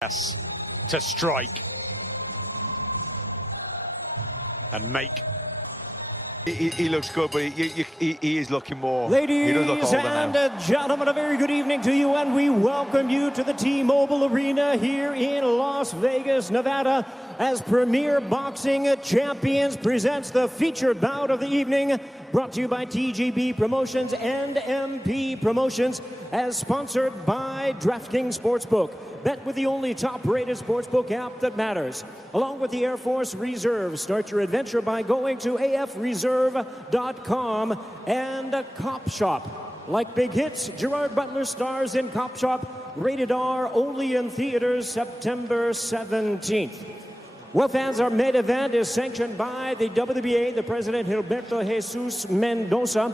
Yes, to strike and make. He looks good, but he is looking more. Ladies and gentlemen, a very good evening to you, and we welcome you to the T-Mobile Arena here in Las Vegas, Nevada, as Premier Boxing Champions presents the featured bout of the evening, brought to you by TGB Promotions and MP Promotions, as sponsored by DraftKings Sportsbook. Bet with the only top-rated sportsbook app that matters. Along with the Air Force Reserve, start your adventure by going to afreserve.com and Cop Shop. Like big hits, Gerard Butler stars in Cop Shop, rated R, only in theaters September 17th. Well, fans, our main event is sanctioned by the WBA, the President Gilberto Jesus Mendoza.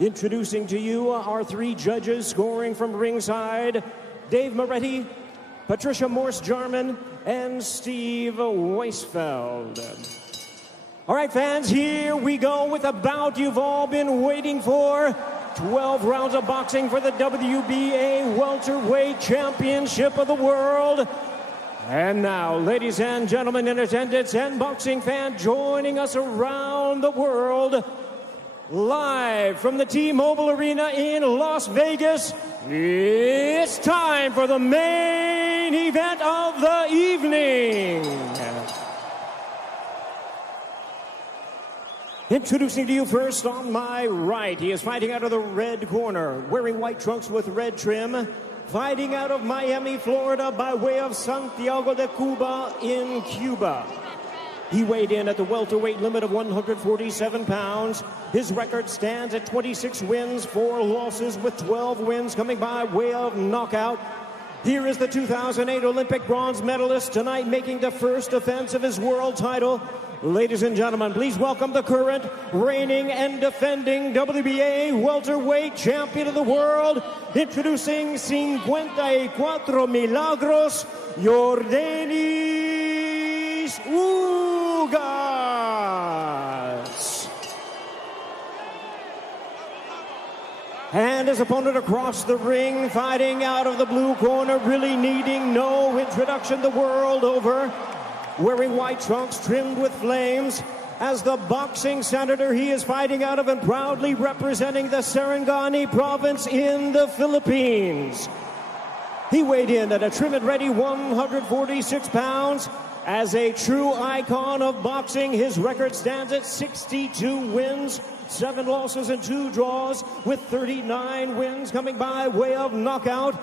Introducing to you our three judges scoring from ringside, Dave Moretti, Patricia Morse-Jarman, and Steve Weisfeld. All right, fans, here we go with a bout you've all been waiting for. 12 rounds of boxing for the WBA Welterweight Championship of the World. And now, ladies and gentlemen in attendance and boxing fans joining us around the world, live from the T-Mobile Arena in Las Vegas, it's time for the main event of the evening. Introducing to you first on my right, he is fighting out of the red corner, wearing white trunks with red trim, fighting out of Miami, Florida, by way of Santiago de Cuba in Cuba. He weighed in at the welterweight limit of 147 pounds. His record stands at 26 wins, 4 losses, with 12 wins coming by way of knockout. Here is the 2008 Olympic bronze medalist, tonight making the first defense of his world title. Ladies and gentlemen, please welcome the current, reigning and defending WBA welterweight champion of the world, introducing 54 Milagros, Yordenis Ugas. And his opponent across the ring, fighting out of the blue corner, really needing no introduction the world over, wearing white trunks trimmed with flames. As the boxing senator, he is fighting out of and proudly representing the Sarangani province in the Philippines. He weighed in at a trim and ready 146 pounds. As a true icon of boxing, his record stands at 62 wins, 7 losses and 2 draws, with 39 wins coming by way of knockout.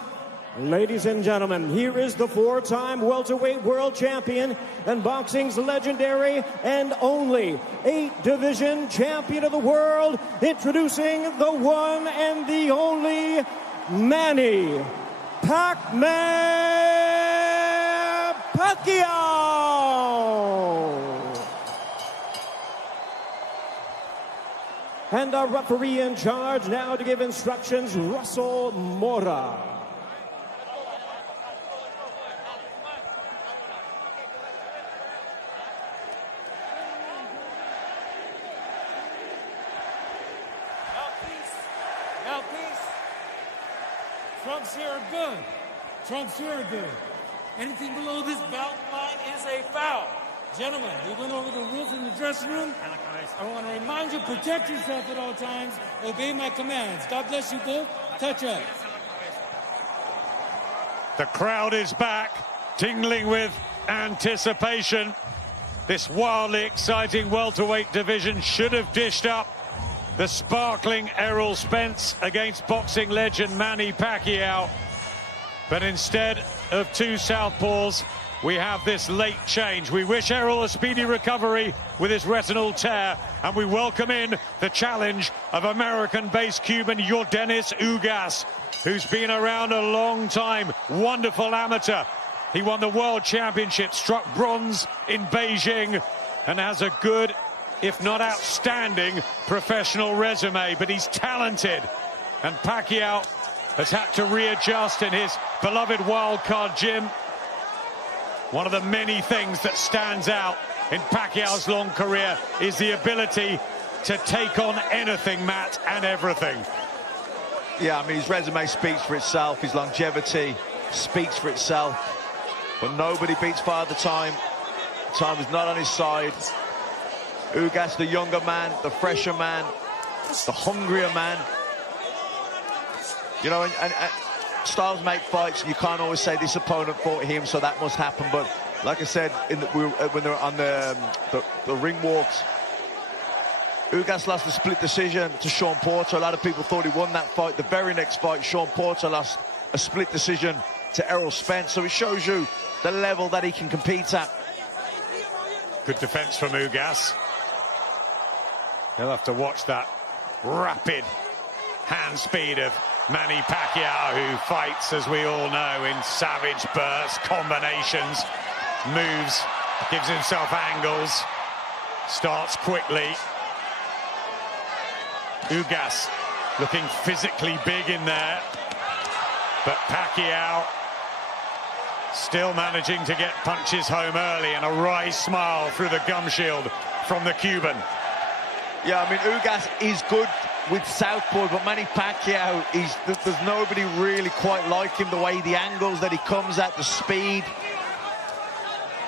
Ladies and gentlemen, here is the 4-time welterweight world champion and boxing's legendary and only 8-division champion of the world, introducing the one and the only Manny Pacman Pacquiao. And our referee in charge now to give instructions, Russell Mora. Mouthpiece. Trunks here are good. Trunks here are good. Anything below this belt line is a foul. Gentlemen, we went over the rules in the dressing room. I want to remind you, protect yourself at all times. Obey my commands. God bless you both. Touch up. The crowd is back, tingling with anticipation. This wildly exciting welterweight division should have dished up the sparkling Errol Spence against boxing legend Manny Pacquiao. But instead of two southpaws, we have this late change. We wish Errol a speedy recovery with his retinal tear, and we welcome in the challenge of American-based Cuban Yordenis Ugas, who's been around a long time. Wonderful amateur. He won the World Championship, struck bronze in Beijing, and has a good, if not outstanding, professional resume. But he's talented, and Pacquiao has had to readjust in his beloved wildcard gym. One of the many things that stands out in Pacquiao's long career is the ability to take on anything, Matt, and everything. Yeah, I mean, his resume speaks for itself. His longevity speaks for itself. But nobody beats Father Time. Time is not on his side. Ugas, the younger man, the fresher man, the hungrier man. You know, and styles make fights. You can't always say this opponent fought him, so that must happen. But like I said, when they were on the ring walks, Ugas lost a split decision to Sean Porter. A lot of people thought he won that fight. The very next fight, Sean Porter lost a split decision to Errol Spence. So it shows you the level that he can compete at. Good defense from Ugas. He'll have to watch that rapid hand speed of Manny Pacquiao, who fights, as we all know, in savage bursts, combinations, moves, gives himself angles, starts quickly. Ugas looking physically big in there, but Pacquiao still managing to get punches home early, and a wry smile through the gum shield from the Cuban. Yeah, I mean, Ugas is good with southpaw, but Manny Pacquiao, there's nobody really quite like him. The way, the angles that he comes at, the speed,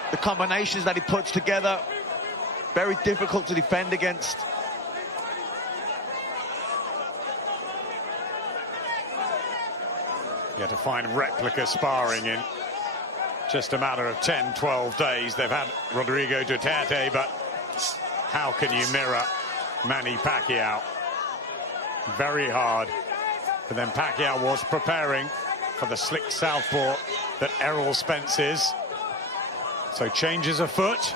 the combinations that he puts together, very difficult to defend against. Yeah, to find replica sparring in just a matter of 10, 12 days. They've had Rodrigo Duterte, but how can you mirror Manny Pacquiao? Very hard. But then Pacquiao was preparing for the slick southpaw that Errol Spence is. So changes afoot.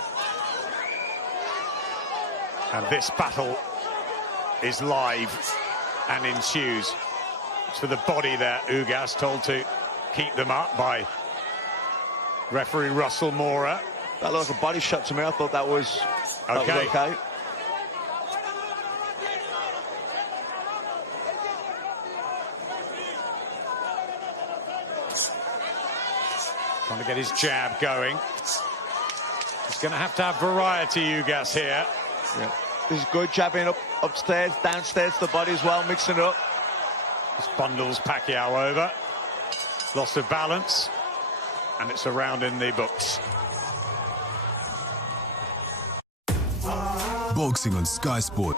And this battle is live and ensues. To the body there, Ugas told to keep them up by referee Russell Mora. That looked like a body shot to me. I thought that was okay. Trying to get his jab going. He's going to have variety, Ugas, here. Yeah. This is good, jabbing upstairs, downstairs to the body as well, mixing it up. This bundles Pacquiao over. Loss of balance. And it's a round in the books. Boxing on Sky Sport.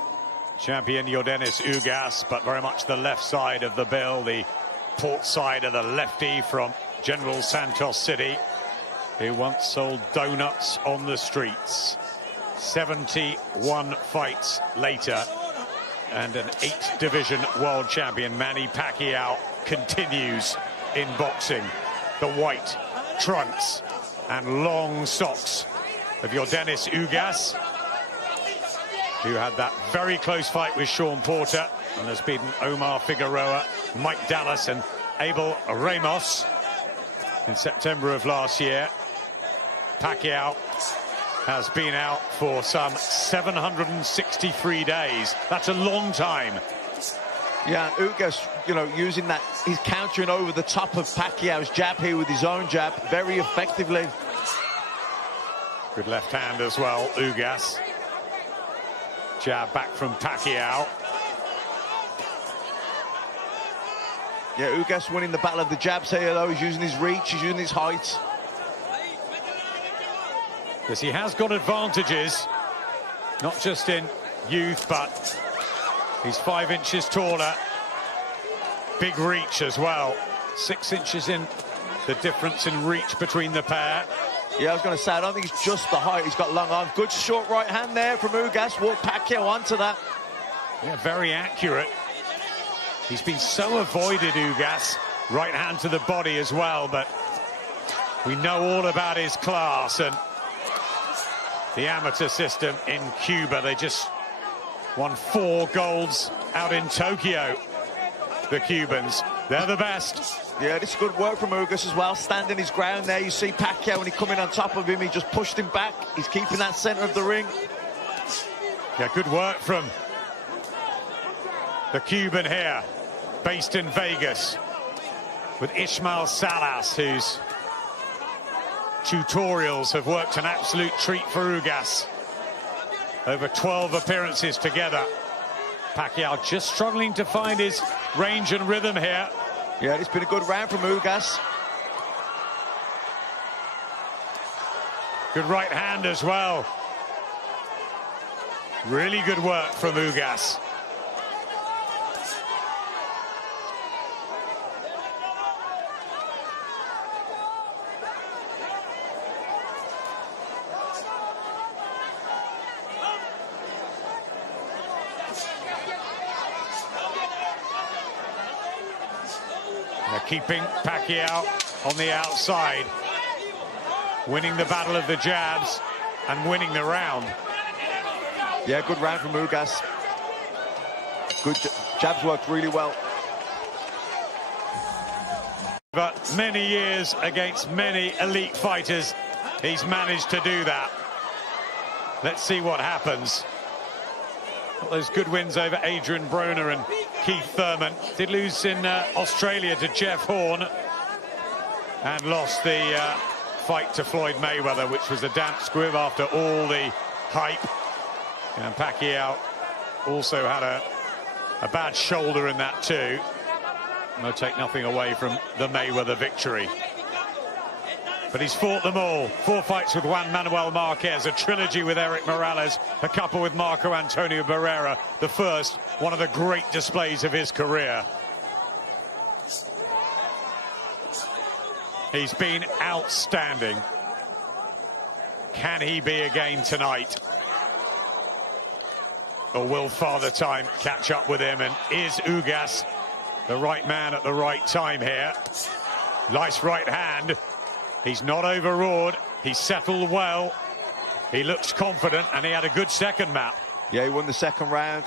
Champion Yordenis Ugas, but very much the left side of the bill, the port side of the lefty from General Santos City, who once sold donuts on the streets. 71 fights later, and an 8th division world champion, Manny Pacquiao, continues in boxing. The white trunks and long socks of Yordenis Ugas, who had that very close fight with Sean Porter and has beaten Omar Figueroa, Mike Dallas and Abel Ramos in September of last year. Pacquiao has been out for some 763 days. That's a long time. Yeah, Ugas, you know, using that, he's countering over the top of Pacquiao's jab here with his own jab very effectively. Good left hand as well, Ugas. Jab back from Pacquiao. Yeah, Ugas winning the battle of the jabs here, though. He's using his reach, he's using his height. Yes, he has got advantages, not just in youth, but he's 5 inches taller. Big reach as well. 6 inches in the difference in reach between the pair. Yeah, I was going to say, I don't think it's just the height. He's got long arms. Good short right hand there from Ugas. Walked Pacquiao onto that. Yeah, very accurate. He's been so avoided, Ugas. Right hand to the body as well, but we know all about his class and the amateur system in Cuba. They just won 4 golds out in Tokyo, the Cubans. They're the best. Yeah, this is good work from Ugas as well, standing his ground there. You see Pacquiao, when he come in on top of him, he just pushed him back. He's keeping that center of the ring. Yeah, good work from the Cuban here, based in Vegas, with Ismael Salas, whose tutorials have worked an absolute treat for Ugas. Over 12 appearances together. Pacquiao just struggling to find his range and rhythm here. Yeah, it's been a good round from Ugas. Good right hand as well. Really good work from Ugas. They're keeping Pacquiao on the outside, winning the battle of the jabs and winning the round. Yeah, good round from Ugas. Good jabs worked really well. But many years against many elite fighters, he's managed to do that. Let's see what happens. Got those good wins over Adrian Broner and Keith Thurman. Did lose in Australia to Jeff Horn and lost the fight to Floyd Mayweather, which was a damp squib after all the hype. And Pacquiao also had a bad shoulder in that too. No, take nothing away from the Mayweather victory. But he's fought them all. 4 fights with Juan Manuel Marquez, a trilogy with Eric Morales, a couple with Marco Antonio Barrera. The first, one of the great displays of his career. He's been outstanding. Can he be again tonight? Or will Father Time catch up with him? And is Ugas the right man at the right time here? Nice right hand. He's not overawed. He's settled well. He looks confident, and he had a good second, Matt. Yeah, he won the second round,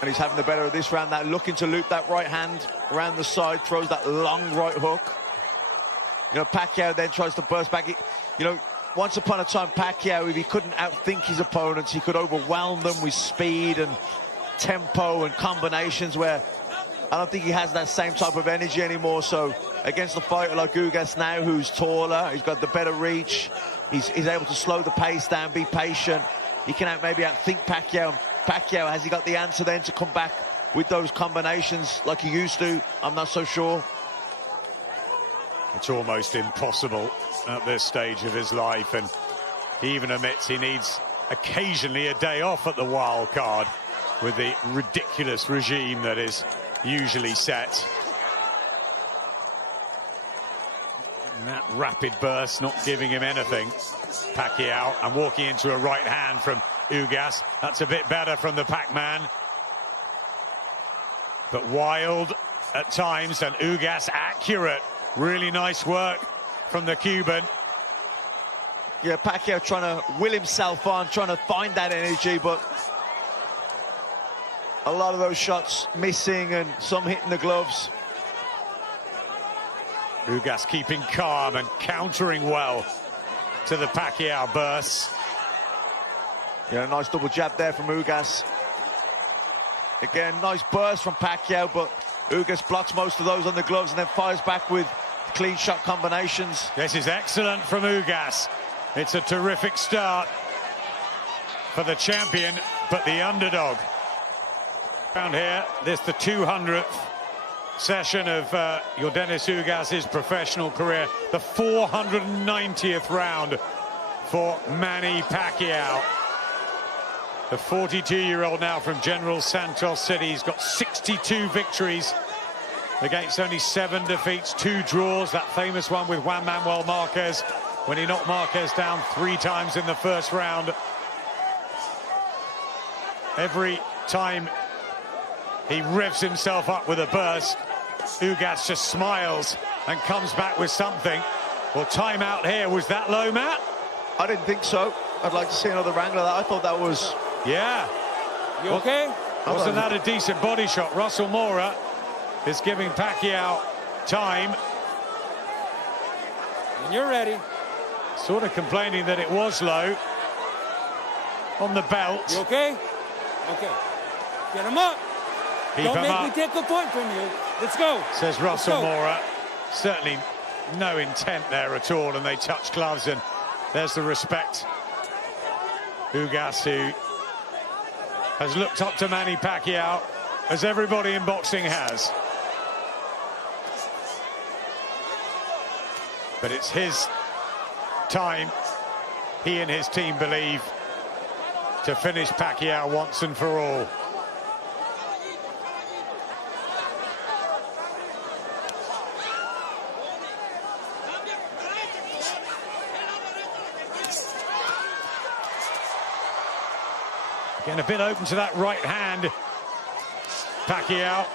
and he's having the better of this round. Now looking to loop that right hand around the side, throws that long right hook. You know, Pacquiao then tries to burst back. You know, once upon a time, Pacquiao, if he couldn't outthink his opponents, he could overwhelm them with speed and tempo and combinations, where I don't think he has that same type of energy anymore. So against a fighter like Ugas now, who's taller, he's got the better reach, he's able to slow the pace down, be patient. He can maybe outthink Pacquiao. Pacquiao, has he got the answer then to come back with those combinations like he used to? I'm not so sure. It's almost impossible at this stage of his life, and he even admits he needs occasionally a day off at the wild card with the ridiculous regime that is usually set. And that rapid burst not giving him anything. Pacquiao, and walking into a right hand from Ugas. That's a bit better from the Pacman. But wild at times, and Ugas accurate. Really nice work from the Cuban. Yeah, Pacquiao trying to will himself on, trying to find that energy, but a lot of those shots missing and some hitting the gloves. Ugas keeping calm and countering well to the Pacquiao bursts. Yeah, nice double jab there from Ugas. Again, nice burst from Pacquiao, but Ugas blocks most of those on the gloves and then fires back with clean shot combinations. This is excellent from Ugas. It's a terrific start for the champion, but the underdog. Around here, this the 200th session of Yordenis Ugas' professional career, the 490th round for Manny Pacquiao. The 42-year-old now from General Santos City. He's got 62 victories against only 7 defeats, 2 draws. That famous one with Juan Manuel Marquez when he knocked Marquez down 3 times in the first round. Every time he revs himself up with a burst, Ugas just smiles and comes back with something. Well, time out here. Was that low, Matt? I didn't think so. I'd like to see another angle of that. I thought that was... Yeah. You okay? Wasn't that a decent body shot? Russell Mora is giving Pacquiao time. When you're ready. Sort of complaining that it was low on the belt. You okay? Okay. Get him up. Don't make me take a point from you. Let's go. Says Russell Mora. Certainly no intent there at all, and they touch gloves, and there's the respect. Ugas, who has looked up to Manny Pacquiao, as everybody in boxing has. But it's his time he and his team believe, to finish Pacquiao once and for all. Getting a bit open to that right hand, Pacquiao.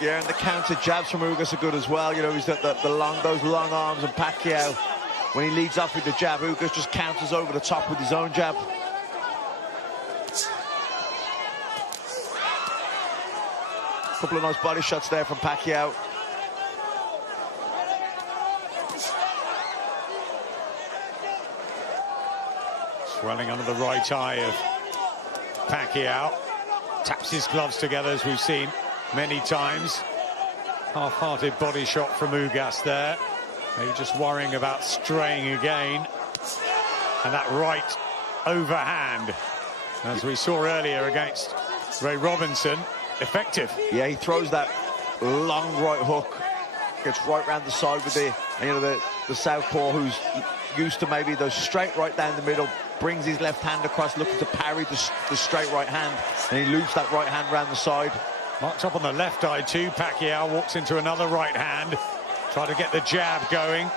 Yeah, and the counter jabs from Ugas are good as well. You know, he's got those long arms, and Pacquiao, when he leads off with the jab, Ugas just counters over the top with his own jab. Couple of nice body shots there from Pacquiao. Swelling under the right eye of Pacquiao. Taps his gloves together, as we've seen many times. Half-hearted body shot from Ugas there. Maybe just worrying about straying again. And that right overhand, as we saw earlier against Ray Robinson, effective. Yeah, he throws that long right hook, gets right round the side with the southpaw, who's used to maybe the straight right down the middle, brings his left hand across, looking to parry the straight right hand, and he loops that right hand round the side. Marked up on the left eye too. Pacquiao walks into another right hand, try to get the jab going.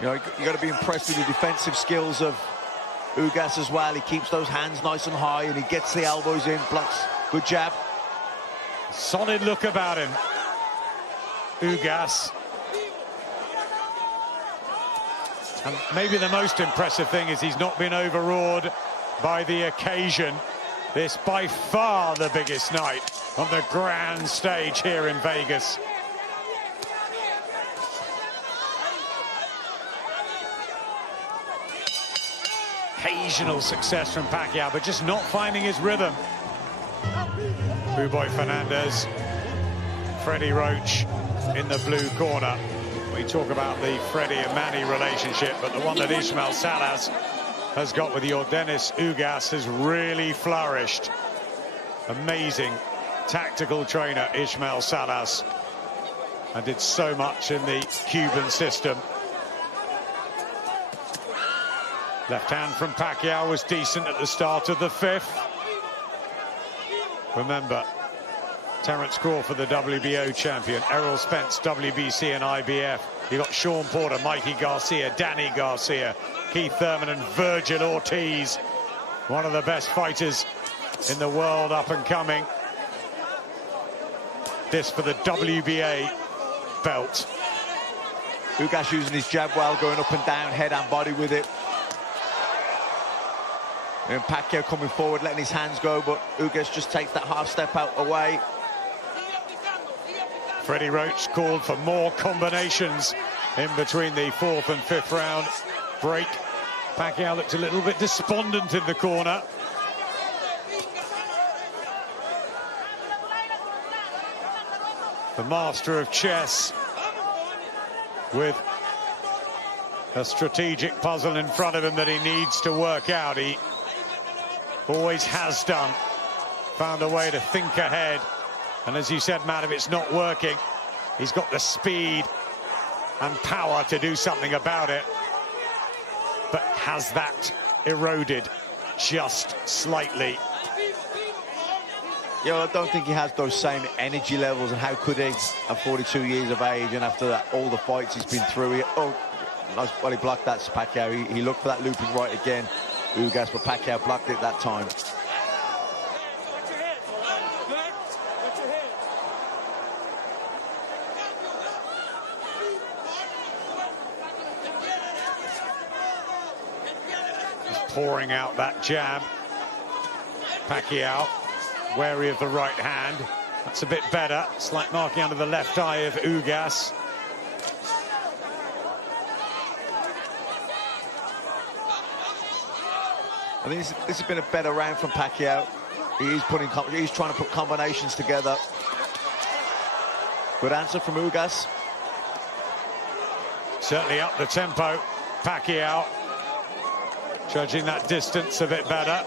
You know, you got to be impressed with the defensive skills of Ugas as well. He keeps those hands nice and high, and he gets the elbows in, blocks. Good jab. Solid look about him, Ugas. And maybe the most impressive thing is he's not been overawed by the occasion. This by far the biggest night on the grand stage here in Vegas. Occasional success from Pacquiao, but just not finding his rhythm. Boy Fernandez, Freddie Roach in the blue corner. We talk about the Freddie and Manny relationship, but the one that Ismael Salas has got with Yordenis Ugas has really flourished. Amazing tactical trainer, Ismael Salas, and did so much in the Cuban system. Left hand from Pacquiao was decent at the start of the fifth. Remember, Terence Crawford, the WBO champion, Errol Spence, WBC and IBF. You got Sean Porter, Mikey Garcia, Danny Garcia, Keith Thurman and Virgil Ortiz. One of the best fighters in the world, up and coming. This for the WBA belt. Ugas using his jab well, going up and down, head and body with it. And Pacquiao coming forward, letting his hands go, but Ugas just takes that half step out away. Freddie Roach called for more combinations in between the fourth and fifth round break. Pacquiao looked a little bit despondent in the corner. The master of chess with a strategic puzzle in front of him that he needs to work out. He always has done. Found a way to think ahead. And as you said, Matt, if it's not working, he's got the speed and power to do something about it. But has that eroded just slightly? Yeah, well, I don't think he has those same energy levels, and how could he at 42 years of age, and after that, all the fights he's been through. Well, he blocked that, Pacquiao. He looked for that looping right again, Ugas, but Pacquiao blocked it that time. Pouring out that jab. Pacquiao wary of the right hand. That's a bit better. Slight marking under the left eye of Ugas. I think this has been a better round from Pacquiao. He's trying to put combinations together. Good answer from Ugas. Certainly up the tempo. Pacquiao judging that distance a bit better.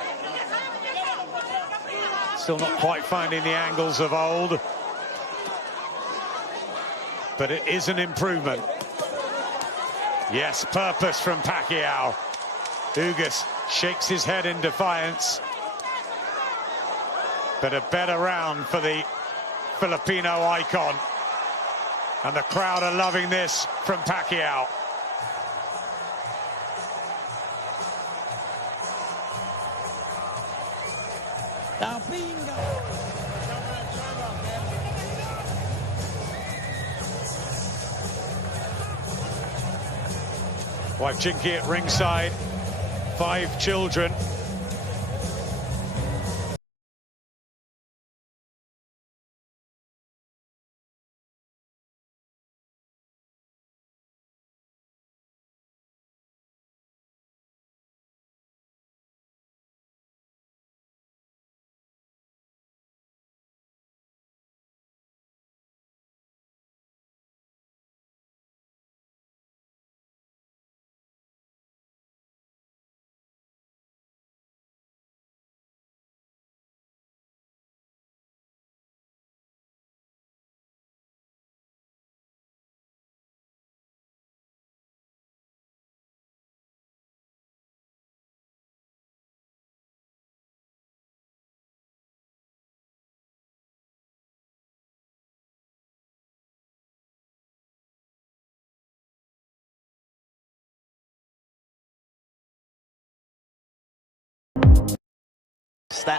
Still not quite finding the angles of old, but it is an improvement. Yes, purpose from Pacquiao. Ugas shakes his head in defiance. But a better round for the Filipino icon. And the crowd are loving this from Pacquiao. Wife Chinky at ringside, 5 children.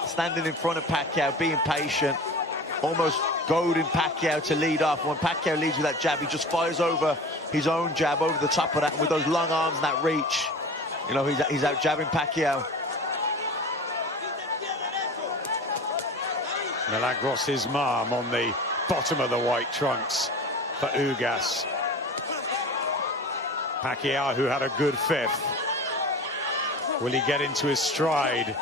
Standing in front of Pacquiao, being patient, almost goading Pacquiao to lead off. When Pacquiao leads with that jab, he just fires over his own jab over the top of that, and with those long arms and that reach, you know, he's out jabbing Pacquiao. Milagros' mom on the bottom of the white trunks for Ugas. Pacquiao, who had a good 5th. Will he get into his stride?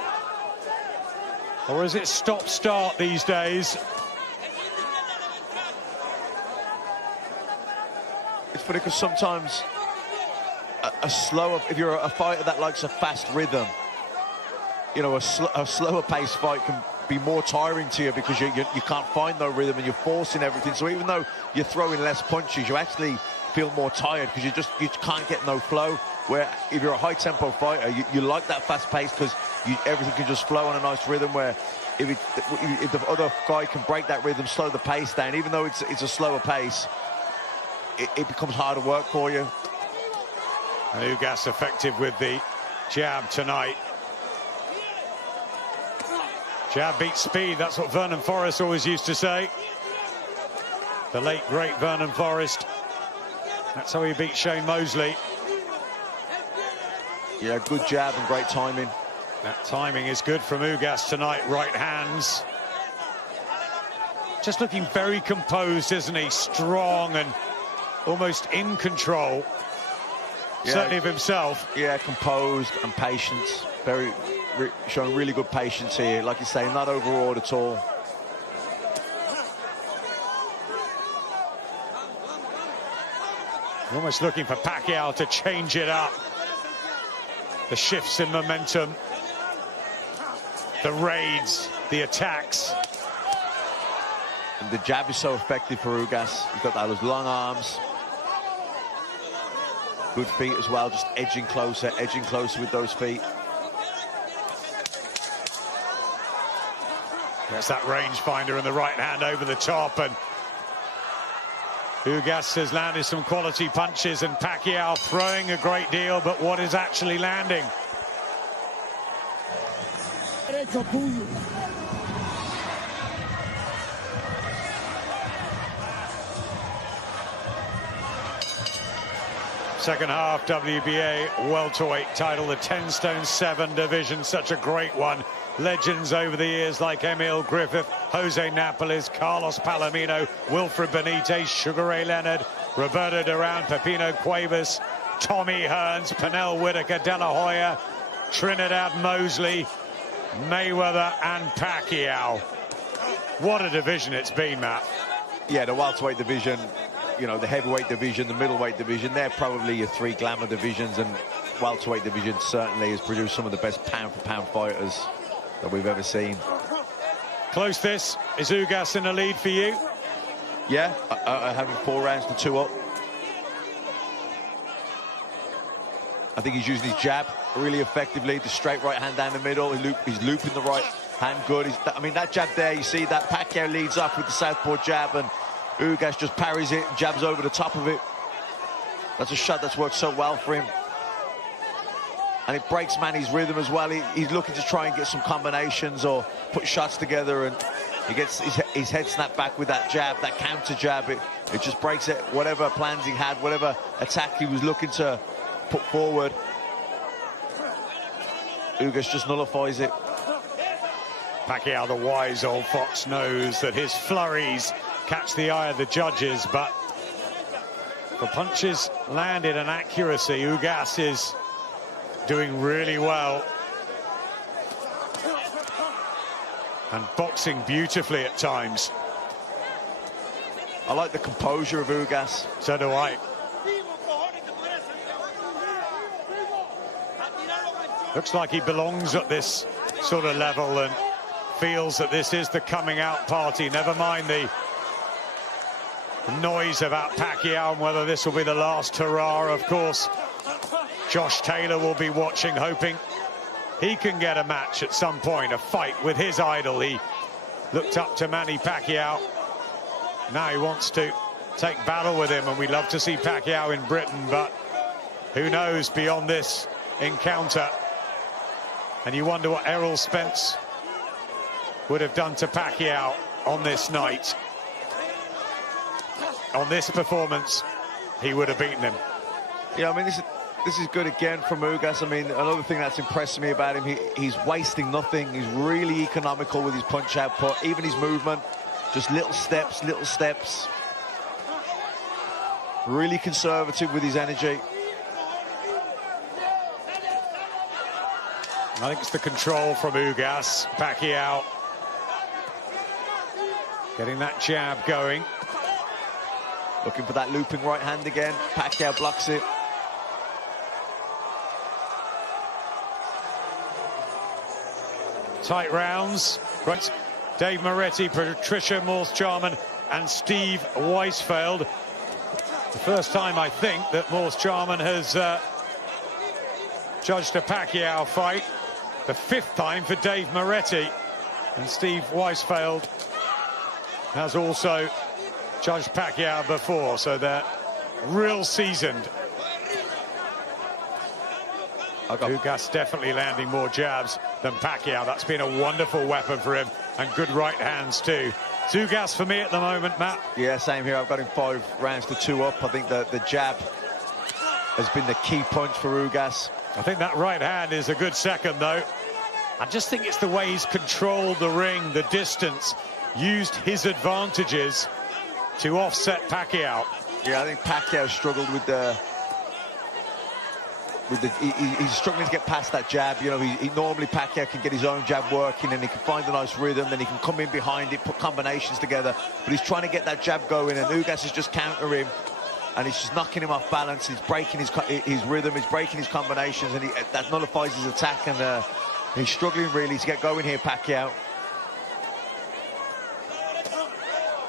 Or is it stop-start these days? It's funny because sometimes a slower, if you're a fighter that likes a fast rhythm, you know, a slower paced fight can be more tiring to you because you can't find no rhythm and you're forcing everything. So even though you're throwing less punches, you actually feel more tired because you can't get no flow. Where if you're a high-tempo fighter, you like that fast pace because everything can just flow on a nice rhythm. Where if the other guy can break that rhythm, slow the pace down, even though it's a slower pace, it becomes harder work for you. And Ugas effective with the jab tonight. Jab beats speed, that's what Vernon Forrest always used to say. The late, great Vernon Forrest. That's how he beat Shane Mosley. Yeah, good jab and great timing. That timing is good from Ugas tonight, right hands. Just looking very composed, isn't he? Strong and almost in control, yeah, certainly of himself. Yeah, composed and patience. Showing really good patience here. Like you say, not overawed at all. Almost looking for Pacquiao to change it up. The shifts in momentum, the raids, the attacks. And the jab is so effective for Ugas. He's got those long arms. Good feet as well, just edging closer with those feet. There's that rangefinder in the right hand over the top, and Ugas has landed some quality punches, and Pacquiao throwing a great deal, but what is actually landing? Second half WBA welterweight title, the 10 stone 7 division, such a great one. Legends over the years like Emil Griffith, Jose Napoles, Carlos Palomino, Wilfred Benitez, Sugar Ray Leonard, Roberto Duran, Pepino Cuevas, Tommy Hearns, Pernell Whitaker, De La Hoya, Trinidad Mosley, Mayweather and Pacquiao. What a division it's been, Matt. Yeah, the welterweight division, you know, the heavyweight division, the middleweight division, they're probably your 3 glamour divisions, and welterweight division certainly has produced some of the best pound-for-pound fighters that we've ever seen. Close this. Is Ugas in the lead for you? Yeah, having 4 rounds to 2 up. I think he's using his jab really effectively. The straight right hand down the middle. He's looping the right hand good. I mean, that jab there, you see that Pacquiao leads up with the southpaw jab, and Ugas just parries it and jabs over the top of it. That's a shot that's worked so well for him. And it breaks Manny's rhythm as well. He's looking to try and get some combinations or put shots together, and he gets his head snapped back with that jab, that counter jab. It just breaks it, whatever plans he had, whatever attack he was looking to put forward. Ugas just nullifies it. Pacquiao, the wise old fox, knows that his flurries catch the eye of the judges, but for punches landed and accuracy, Ugas is doing really well. And boxing beautifully at times. I like the composure of Ugas. So do I. Looks like he belongs at this sort of level and feels that this is the coming out party. Never mind the noise about Pacquiao and whether this will be the last hurrah. Of course, Josh Taylor will be watching, hoping he can get a match at some point, a fight with his idol. He looked up to Manny Pacquiao. Now he wants to take battle with him, and we love to see Pacquiao in Britain, but who knows beyond this encounter. And you wonder what Errol Spence would have done to Pacquiao on this night. On this performance, he would have beaten him. Yeah, I mean, this is good again from Ugas. I mean, another thing that's impressed me about him, he's wasting nothing. He's really economical with his punch output, even his movement. Just little steps, little steps. Really conservative with his energy. I think it's the control from Ugas. Pacquiao getting that jab going. Looking for that looping right hand again. Pacquiao blocks it. Tight rounds. Right. Dave Moretti, Patricia Morse-Charman and Steve Weisfeld. The first time, I think, that Morse-Charman has judged a Pacquiao fight. The fifth time for Dave Moretti. And Steve Weisfeld has also judged Pacquiao before, so they're real seasoned. Ugas definitely landing more jabs than Pacquiao. That's been a wonderful weapon for him, and good right hands too. It's Ugas for me at the moment, Matt. Yeah, same here. I've got him 5 rounds to 2 up. I think the jab has been the key punch for Ugas. I think that right hand is a good second, though. I just think it's the way he's controlled the ring, the distance, used his advantages to offset Pacquiao. Yeah, I think Pacquiao struggled with the... he's struggling to get past that jab. You know, he normally, Pacquiao can get his own jab working and he can find a nice rhythm, then he can come in behind it, put combinations together, but he's trying to get that jab going, and Ugas is just countering him, and he's just knocking him off balance. He's breaking his rhythm, he's breaking his combinations, and that nullifies his attack, and he's struggling really to get going here, Pacquiao.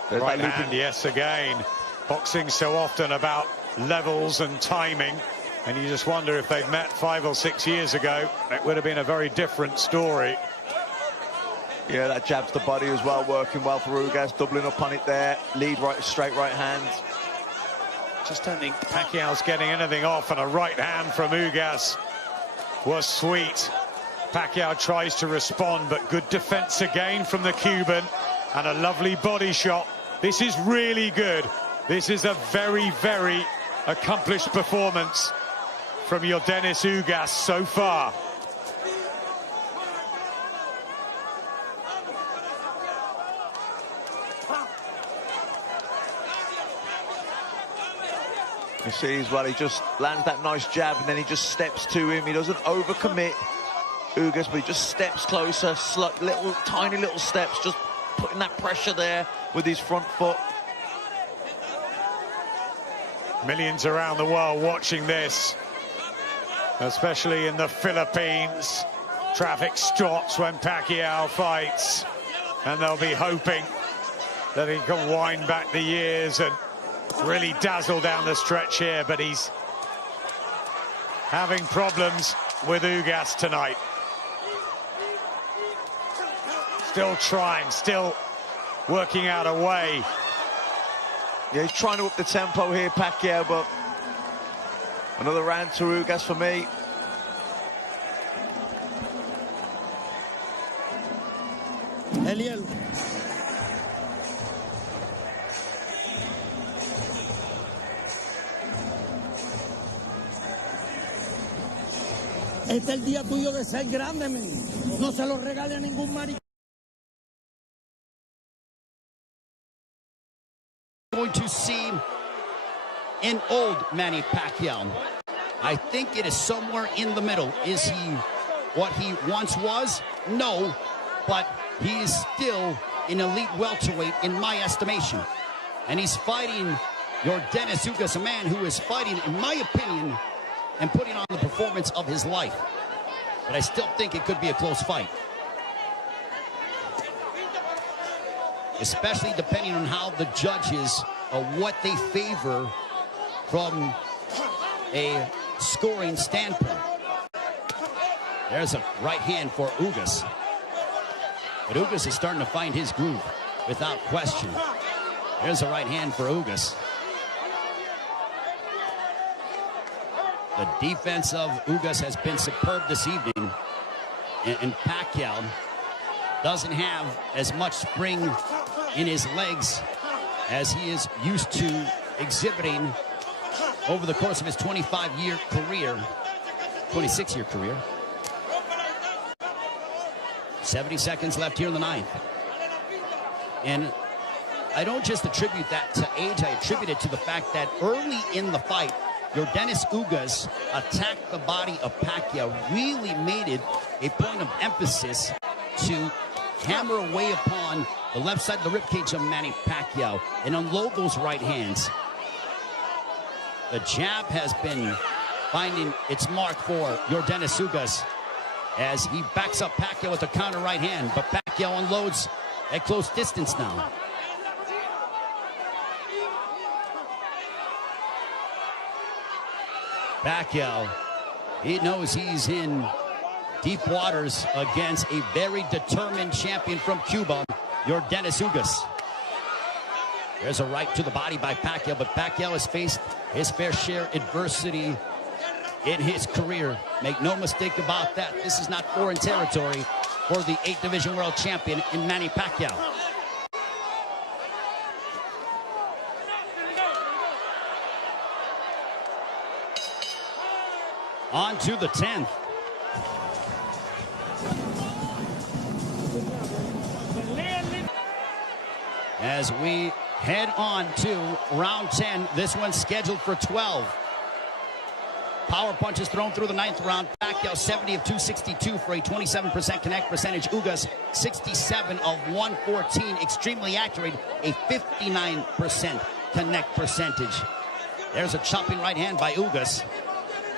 There's right hand, yes, again. Boxing so often about levels and timing. And you just wonder if they'd met 5 or 6 years ago, it would have been a very different story. Yeah, that jabs the body as well, working well for Ugas, doubling up on it there. Lead right, straight right hand. Just don't think Pacquiao's getting anything off, and a right hand from Ugas was sweet. Pacquiao tries to respond, but good defense again from the Cuban, and a lovely body shot. This is really good. This is a very, very accomplished performance from Yordenis Ugas so far. You see as well, he just lands that nice jab and then he just steps to him. He doesn't overcommit, Ugas, but he just steps closer, tiny little steps, just putting that pressure there with his front foot. Millions around the world watching this, especially in the Philippines. Traffic stops when Pacquiao fights, and they'll be hoping that he can wind back the years and really dazzle down the stretch here, but he's having problems with Ugas tonight. Still trying, still working out a way. Yeah, he's trying to up the tempo here, Pacquiao, but another round to Ugas for me. El hielo. Este es el día tuyo de ser grande, men. No se lo regale a ningún maricón. Going to see an old Manny Pacquiao. I think it is somewhere in the middle. Is he what he once was? No, but he is still an elite welterweight in my estimation. And he's fighting Yordenis Ugas, a man who is fighting, in my opinion, and putting on the performance of his life. But I still think it could be a close fight. Especially depending on how the judges, what they favor from a scoring standpoint. There's a right hand for Ugas. But Ugas is starting to find his groove, without question. There's a right hand for Ugas. The defense of Ugas has been superb this evening. And Pacquiao doesn't have as much spring in his legs as he is used to exhibiting over the course of his 25-year career, 26-year career. 70 seconds left here in the ninth. And I don't just attribute that to age, I attribute it to the fact that early in the fight, Yordenis Ugas attacked the body of Pacquiao, really made it a point of emphasis to hammer away upon the left side of the ribcage of Manny Pacquiao and unload those right hands. The jab has been finding its mark for Yordenis Ugas as he backs up Pacquiao with a counter right hand, but Pacquiao unloads at close distance now. Pacquiao, he knows he's in deep waters against a very determined champion from Cuba, Yordenis Ugas. There's a right to the body by Pacquiao, but Pacquiao has faced his fair share adversity in his career. Make no mistake about that. This is not foreign territory for the 8th Division World Champion in Manny Pacquiao. On to the 10th. As we head on to round 10, this one's scheduled for 12. Power punches thrown through the 9th round. Pacquiao 70 of 262 for a 27% connect percentage. Ugas 67 of 114. Extremely accurate, a 59% connect percentage. There's a chopping right hand by Ugas.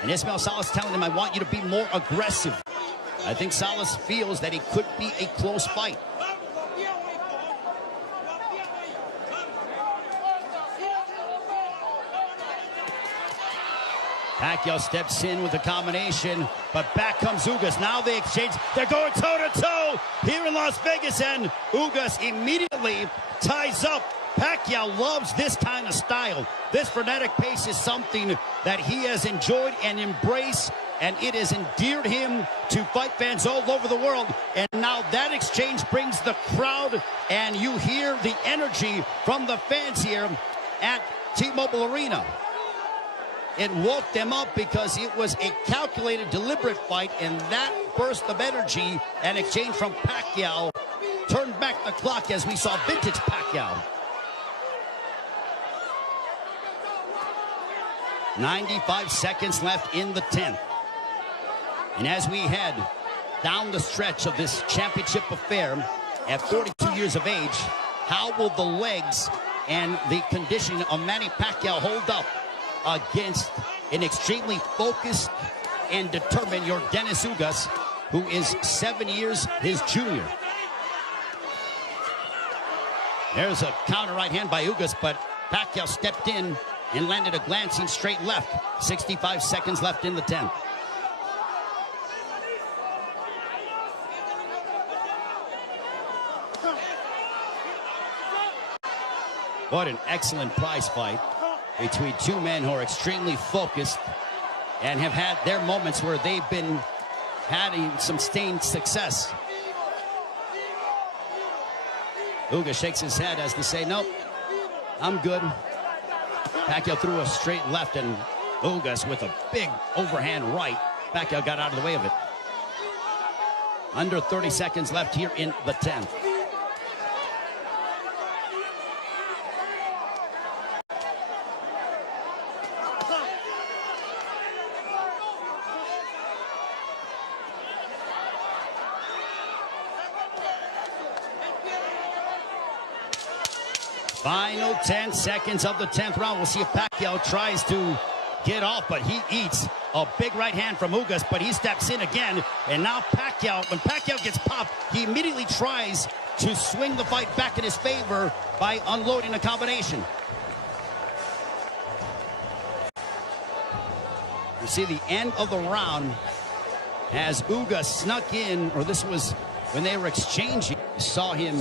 And Ismael Salas telling him, I want you to be more aggressive. I think Salas feels that it could be a close fight. Pacquiao steps in with a combination, but back comes Ugas. Now they exchange. They're going toe-to-toe here in Las Vegas, and Ugas immediately ties up. Pacquiao loves this kind of style. This frenetic pace is something that he has enjoyed and embraced, and it has endeared him to fight fans all over the world. And now that exchange brings the crowd, and you hear the energy from the fans here at T-Mobile Arena. It woke them up because it was a calculated, deliberate fight, and that burst of energy and exchange from Pacquiao turned back the clock as we saw vintage Pacquiao. 95 seconds left in the 10th. And as we head down the stretch of this championship affair at 42 years of age, how will the legs and the conditioning of Manny Pacquiao hold up against an extremely focused and determined Yordenis Ugas, who is 7 years his junior? There's a counter right hand by Ugas, but Pacquiao stepped in and landed a glancing straight left. 65 seconds left in the 10th. What an excellent prize fight between two men who are extremely focused and have had their moments where they've been having some sustained success. Ugas shakes his head as to say, nope, I'm good. Pacquiao threw a straight left, and Ugas with a big overhand right. Pacquiao got out of the way of it. Under 30 seconds left here in the 10th. Final 10 seconds of the 10th round. We'll see if Pacquiao tries to get off, but he eats a big right hand from Ugas, but he steps in again. And now Pacquiao, when Pacquiao gets popped, he immediately tries to swing the fight back in his favor by unloading a combination. You see the end of the round as Ugas snuck in, or this was when they were exchanging. You saw him.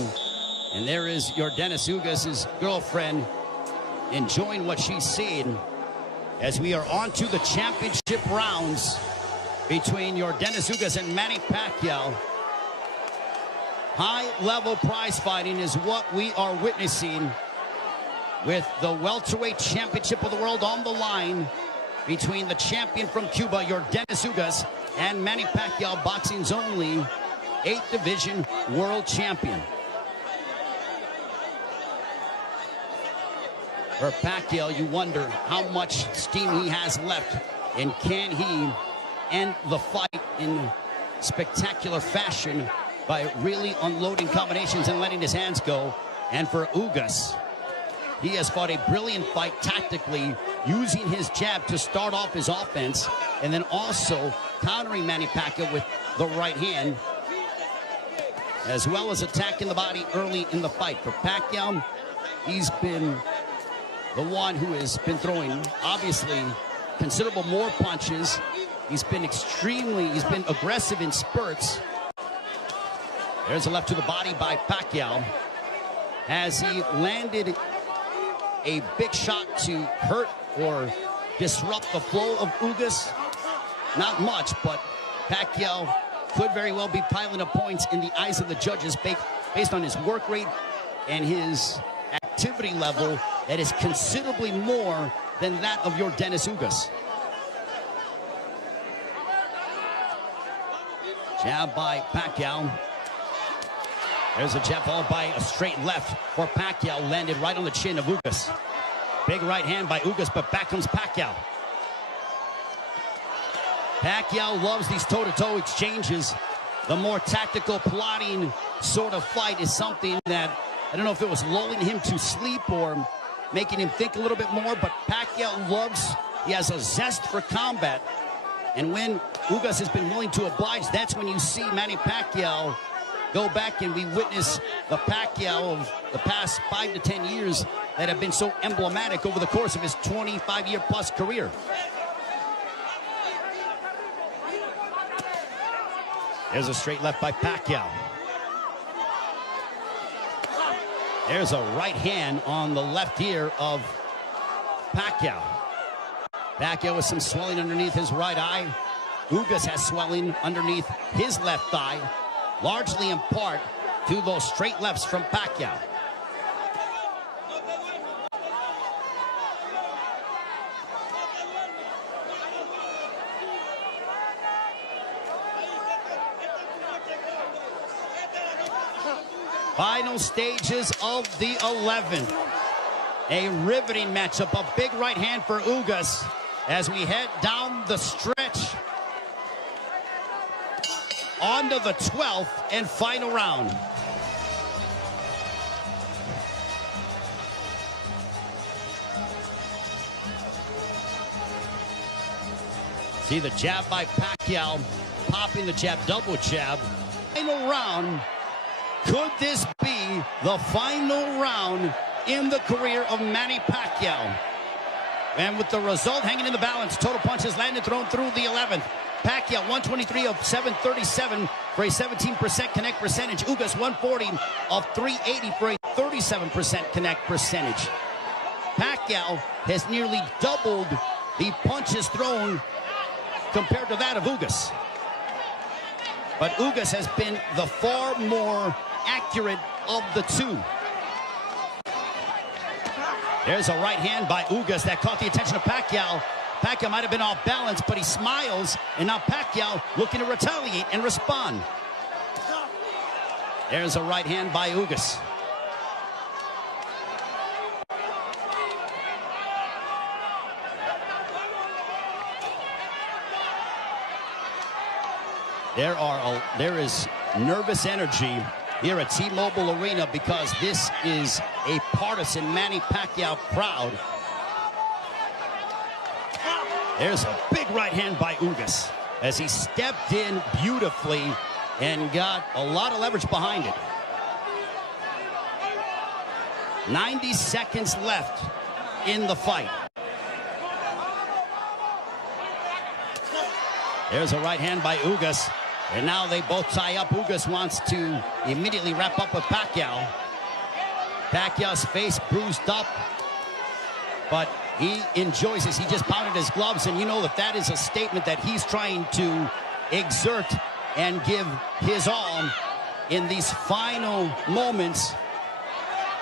And there is Yordenis, Ugas' girlfriend, enjoying what she's seen as we are on to the championship rounds between Yordenis Ugas and Manny Pacquiao. High-level prize fighting is what we are witnessing with the welterweight championship of the world on the line between the champion from Cuba, Yordenis Ugas, and Manny Pacquiao, boxing's only 8th division world champion. For Pacquiao, you wonder how much steam he has left, and can he end the fight in spectacular fashion by really unloading combinations and letting his hands go. And for Ugas, he has fought a brilliant fight tactically, using his jab to start off his offense, and then also countering Manny Pacquiao with the right hand, as well as attacking the body early in the fight. For Pacquiao, he's been the one who has been throwing, obviously, considerable more punches. He's been aggressive in spurts. There's a left to the body by Pacquiao. Has he landed a big shot to hurt or disrupt the flow of Ugas? Not much, but Pacquiao could very well be piling up points in the eyes of the judges based on his work rate and his activity level that is considerably more than that of Yordenis Ugas. Jab by Pacquiao. There's a jab followed by a straight left for Pacquiao, landed right on the chin of Ugas. Big right hand by Ugas, but back comes Pacquiao. Pacquiao loves these toe-to-toe exchanges. The more tactical, plotting sort of fight is something that, I don't know if it was lulling him to sleep or making him think a little bit more, but Pacquiao loves, he has a zest for combat. And when Ugas has been willing to oblige, that's when you see Manny Pacquiao go back, and we witness the Pacquiao of the past 5 to 10 years that have been so emblematic over the course of his 25-year-plus career. There's a straight left by Pacquiao. There's a right hand on the left ear of Pacquiao. Pacquiao with some swelling underneath his right eye. Ugas has swelling underneath his left eye, largely in part to those straight lefts from Pacquiao. Final stages of the 11th. A riveting matchup, a big right hand for Ugas as we head down the stretch onto the 12th and final round. See the jab by Pacquiao, popping the jab, double jab. Final round. Could this be the final round in the career of Manny Pacquiao? And with the result hanging in the balance, total punches landed, thrown through the 11th. Pacquiao 123 of 737 for a 17% connect percentage. Ugas 140 of 380 for a 37% connect percentage. Pacquiao has nearly doubled the punches thrown compared to that of Ugas. But Ugas has been the far more accurate of the two. There's a right hand by Ugas that caught the attention of Pacquiao. Pacquiao might have been off balance, but he smiles, and now Pacquiao looking to retaliate and respond. There's a right hand by Ugas. There is nervous energy here at T-Mobile Arena because this is a partisan Manny Pacquiao crowd. There's a big right hand by Ugas as he stepped in beautifully and got a lot of leverage behind it. 90 seconds left in the fight. There's a right hand by Ugas. And now they both tie up. Ugas wants to immediately wrap up with Pacquiao. Pacquiao's face bruised up, but he enjoys this. He just pounded his gloves, and you know that is a statement that he's trying to exert and give his all in these final moments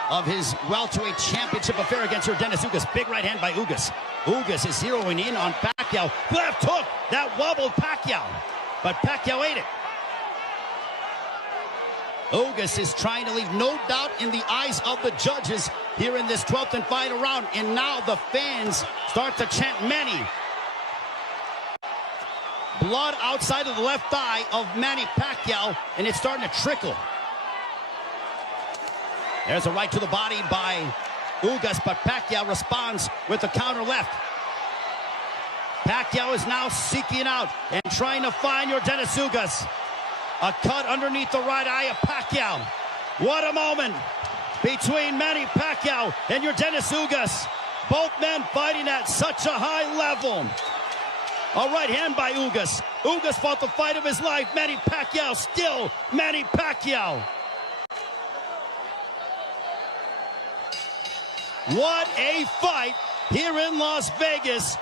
of his welterweight championship affair against Yordenis Ugas. Big right hand by Ugas. Ugas is zeroing in on Pacquiao. Left hook that wobbled Pacquiao, but Pacquiao ate it. Ugas is trying to leave no doubt in the eyes of the judges here in this 12th and final round. And now the fans start to chant Manny. Blood outside of the left thigh of Manny Pacquiao, and it's starting to trickle. There's a right to the body by Ugas, but Pacquiao responds with the counter left. Pacquiao is now seeking out and trying to find Yordenis Ugas. A cut underneath the right eye of Pacquiao. What a moment between Manny Pacquiao and Yordenis Ugas. Both men fighting at such a high level. A right hand by Ugas. Ugas fought the fight of his life. Manny Pacquiao still Manny Pacquiao. What a fight here in Las Vegas.